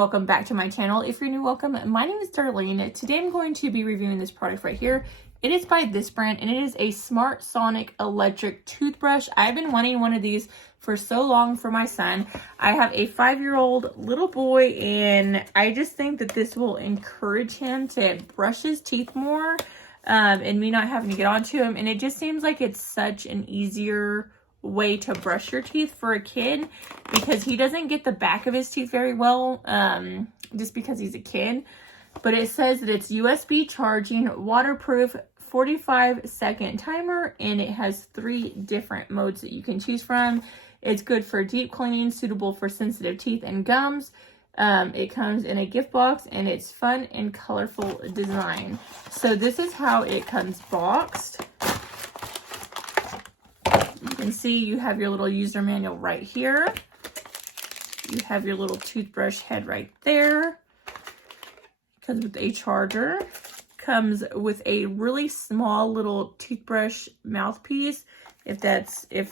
welcome back to my channel. If you're new, welcome. My name is Darlene. Today I'm going to be reviewing this product right here. It is by this brand and it is a Smart Sonic electric toothbrush. I've been wanting one of these for so long for my son. I have a 5-year-old little boy and I just think that this will encourage him to brush his teeth more and me not having to get onto him. And it just seems like it's such an easier way to brush your teeth for a kid because he doesn't get the back of his teeth very well just because he's a kid. But it says that it's USB charging, waterproof, 45-second timer, and it has 3 different modes that you can choose from. It's good for deep cleaning, suitable for sensitive teeth and gums. It comes in a gift box and it's fun and colorful design. So this is how it comes boxed. You can see you have your little user manual right here. You have your little toothbrush head right there. Comes with a charger. Comes with a really small little toothbrush mouthpiece if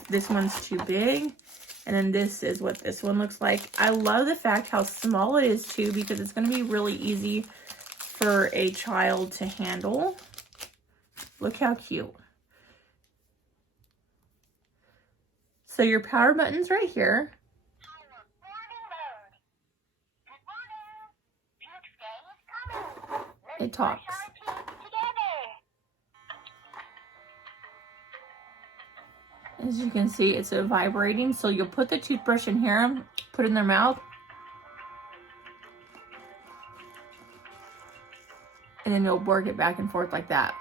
this one's too big. And then this is what this one looks like. I love the fact how small it is too because it's going to be really easy for a child to handle. Look how cute. So your power button's right here. It talks. As you can see, it's vibrating. So you'll put the toothbrush in here, put it in their mouth. And then you'll work it back and forth like that.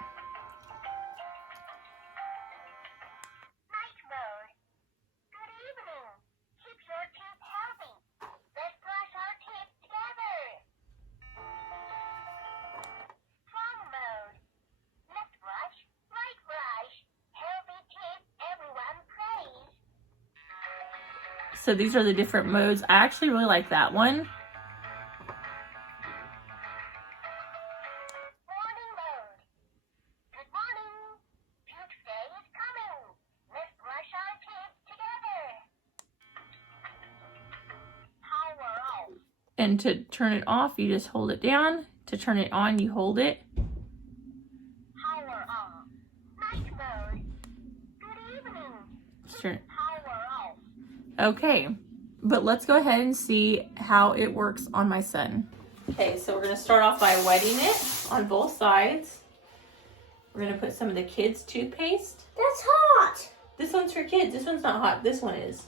So these are the different modes. I actually really like that one. And to turn it off, you just hold it down. To turn it on, you hold it. Power on. Night mode. Good evening. Okay, but let's go ahead and see how it works on my son. Okay, so we're going to start off by wetting it on both sides. We're going to put some of the kids' toothpaste. That's hot. This one's for kids. This one's not hot. This one is.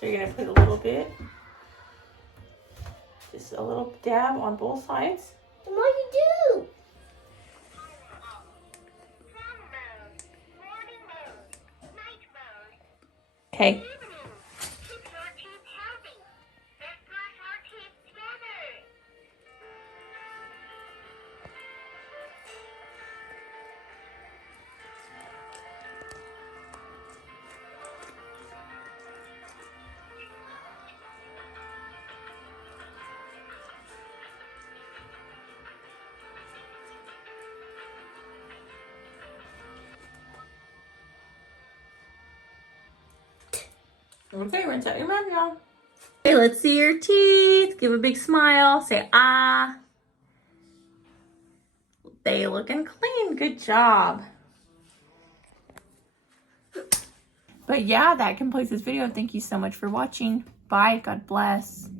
So you're going to put a little bit. Just a little dab on both sides. And what do you do? Okay. Okay, rinse out your mouth now. Okay, let's see your teeth. Give a big smile. Say ah. They looking clean. Good job. But yeah, that completes this video. Thank you so much for watching. Bye. God bless.